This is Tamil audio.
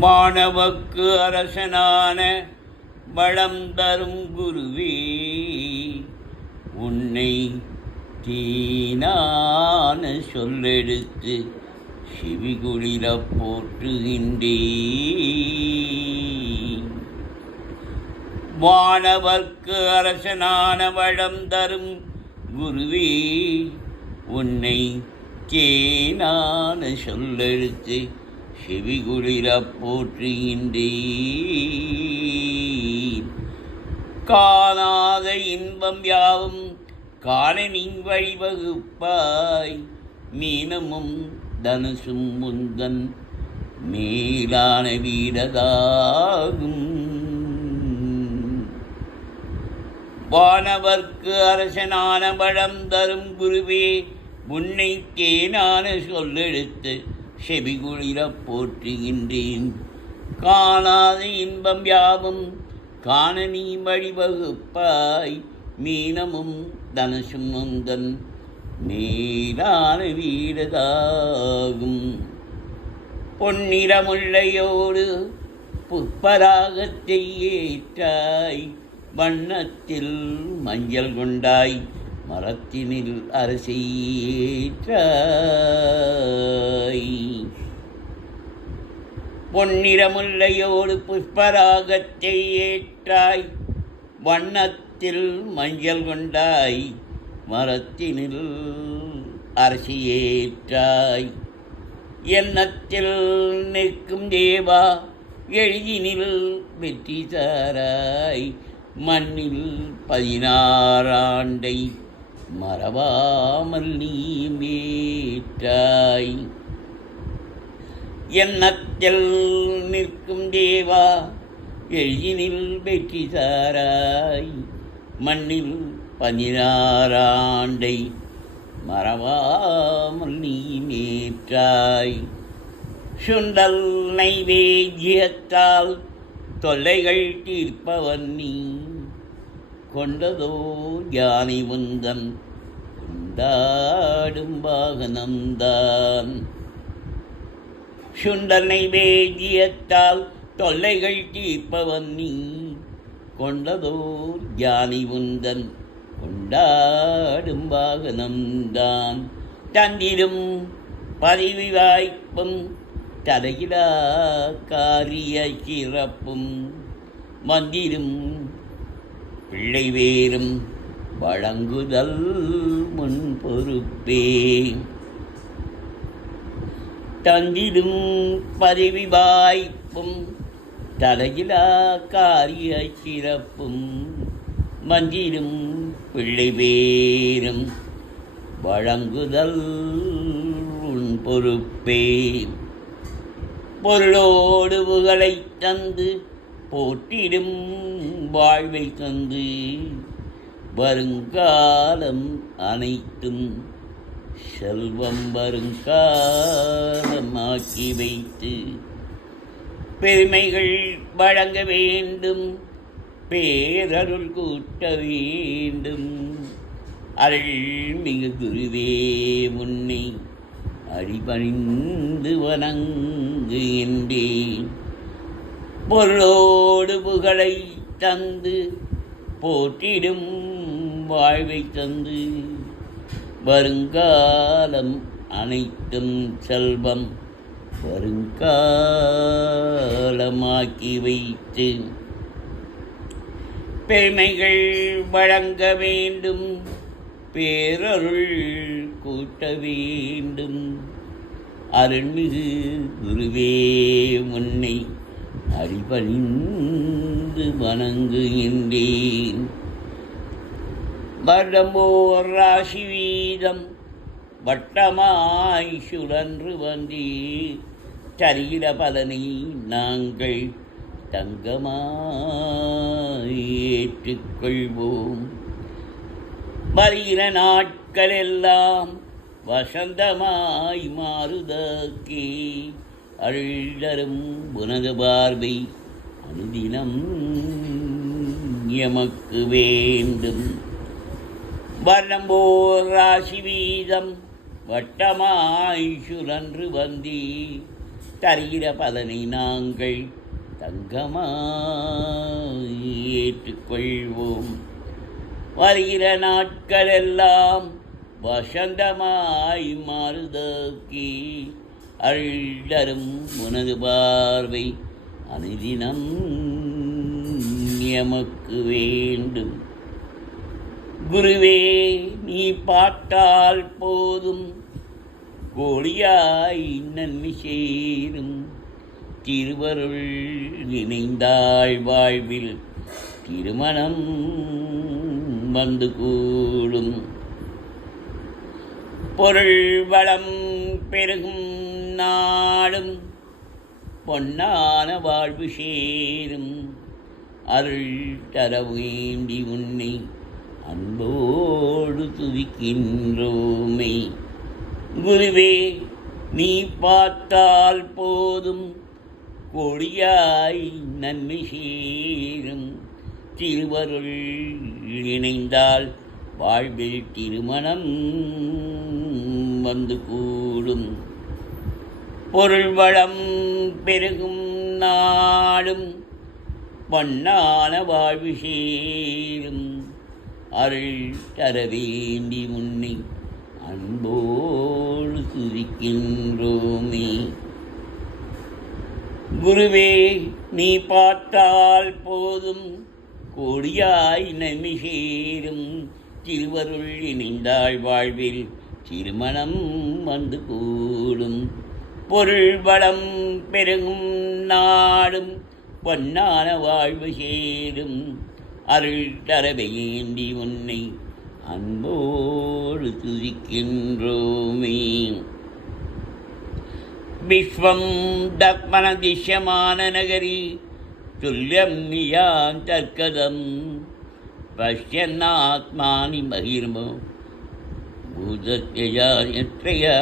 மாணவர்க்கு அரசனான வளம் தரும் குருவே, உன்னை தீனான சொல்லெடுத்து சிவிகுளிர போற்றுகின்றேன். வானவர்க்கு அரசனான வளம் தரும் குருவே, உன்னை தேனான சொல்லெடுத்து செவிகுளிர போற்றுகின்றேன். காணாத இன்பம் யாவும் காண நீ வழிவகுப்பாய், மீனமும் தனுசும் முந்தன் மேலான வீடதாகும். வானவர்க்கு அரசனான வளம் தரும் குருவே, உன்னை தேனான சொல்லெடுத்து செவிகுளிர போற்றுகின்றேன். காணாத இன்பம் யாவும் காண நீ வழிவகுப்பாய், மீனமும் தனுசும் முந்தன் மேலான வீடதாகும். பொன்னிறமுள்ளையோடு புஷ்பராகத்தை ஏற்றாய், வண்ணத்தில் மஞ்சள் கொண்டாய் மரத்தினில் அரசேற்றாய். பொன்னிறமுல்லையோடு புஷ்பராகத்தை ஏற்றாய், வண்ணத்தில் மஞ்சள் கொண்டாய் மரத்தினில் அரசியேற்றாய். எண்ணத்தில் நிற்கும் தேவா எளிதினில் வெற்றி தாராய், மண்ணில் 16 ஆண்டை மறவாமல் நீ மேற்றாய். எண்ணத்தில் நிற்கும் தேவா எளிதினில் வெற்றி தாராய், மண்ணில் 16 ஆண்டை மறவாமல் நீ மேற்றாய். சுண்டல் நைவேத்தியத்தால் தொல்லைகள் தீர்ப்பவன் நீ, கொண்டதோ யானை உந்தன் கொண்டாடும் வாகனம்தான். சுண்டல் நைவேத்தியத்தால் தொல்லைகள் தீர்ப்பவன் நீ, கொண்டதோ யானை உந்தன் கொண்டாடும் வாகனம்தான். தந்திரும் பதவி வாய்ப்பும் தலையிலா காரிய சிறப்பும், மந்திரும் பிள்ளை வேறும் வழங்குதல் முன் பொறுப்பே. தந்திடும் பதவி வாய்ப்பும் தலையிலா காரிய சிறப்பும், மந்திரும் பிள்ளை வேறும் வழங்குதல் உன் பொறுப்பே. பொருளோடு புகழை தந்து போற்றிடும் வாழ்வை தந்து, வருங்காலம் அனைத்தும் செல்வம் வருங்காலமாக்கி வைத்து, பெருமைகள் வழங்க வேண்டும் பேரருள் கூட்ட வேண்டும். அருள்மிகு குருவே, உன்னை அடிபணிந்து வணங்குகின்றேன். பொருளோடு புகழை தந்து போற்றிடும் வாழ்வை தந்து, வருங்காலம் அனைத்தும் செல்வம் வருங்காலமாக்கி வைத்து, பெருமைகள் வழங்க வேண்டும் பேரருள் கூட்ட வேண்டும். அருள்மிகு குருவே, உன்னை அடிபணிந்து வணங்குகின்றேன். வருடம்போர் ராசி வீதம் வட்டமாய் சுழன்று வந்தீர், சரியிட பலனை நாங்கள் தங்கமாய் ஏற்றுக்கொள்வோம். வருகிற நாட்கள் எல்லாம் வசந்தமாய் மாறுதற்கே, அருள்தரும் உனது பார்வை அனுதினம் எமக்கு வேண்டும். வருடம்போர் ராசி வீதம் வட்டமாய் சுழன்று வந்தி, தருகிற பலனை நாங்கள் தங்கமாய் ஏற்றுக்கொள்வோம். வருகிற நாட்களெல்லாம் வசந்தமாய் மாறுதற்கே அருள்தரும் உனது பார்வை அனுதினம் எமக்கு வேண்டும். குருவே, நீ பார்த்தால் போதும் கோடியாய் நன்மை சேரும். திருவருள் நினைந்தாள் வாழ்வில் திருமணம் வந்து கூடும். பொருள் வளம் பெருகும் நாளும் பொன்னான வாழ்வு சேரும். அருள் தர வேண்டி உன்னை அன்போடு துதிக்கின்றோமே. குருவே, நீ பார்த்தால் போதும் கொடியாய் நன்மை சேரும். திருவருள் இணைந்தால் வாழ்வில் திருமணம் வந்து கூடும். பொருள் வளம் பெருகும் நாடும் பொன்னான வாழ்வு சேரும். அருள் தர வேண்டி உன்னை அன்போடு துதிக்கின்றோமே. குருவே, நீ பார்த்தால் போதும் கோடியாய் நன்மை சேரும். திருவருள் இணைந்தாள் வாழ்வில் திருமணம் வந்து கூடும். பொருள் வளம் பெருகும் நாடும் பொன்னான வாழ்வு சேரும். அருள் தர வேண்டி உன்னை அன்போடு துதிக்கின்றோமே. விஸ்வம் தக்மன திஷ்யமான நகரி துல்லியம் நியான் தர்க்கதம் பஷ்யன்னாத்மானி மகிர்மோ பூதத்யயா யத்ரயா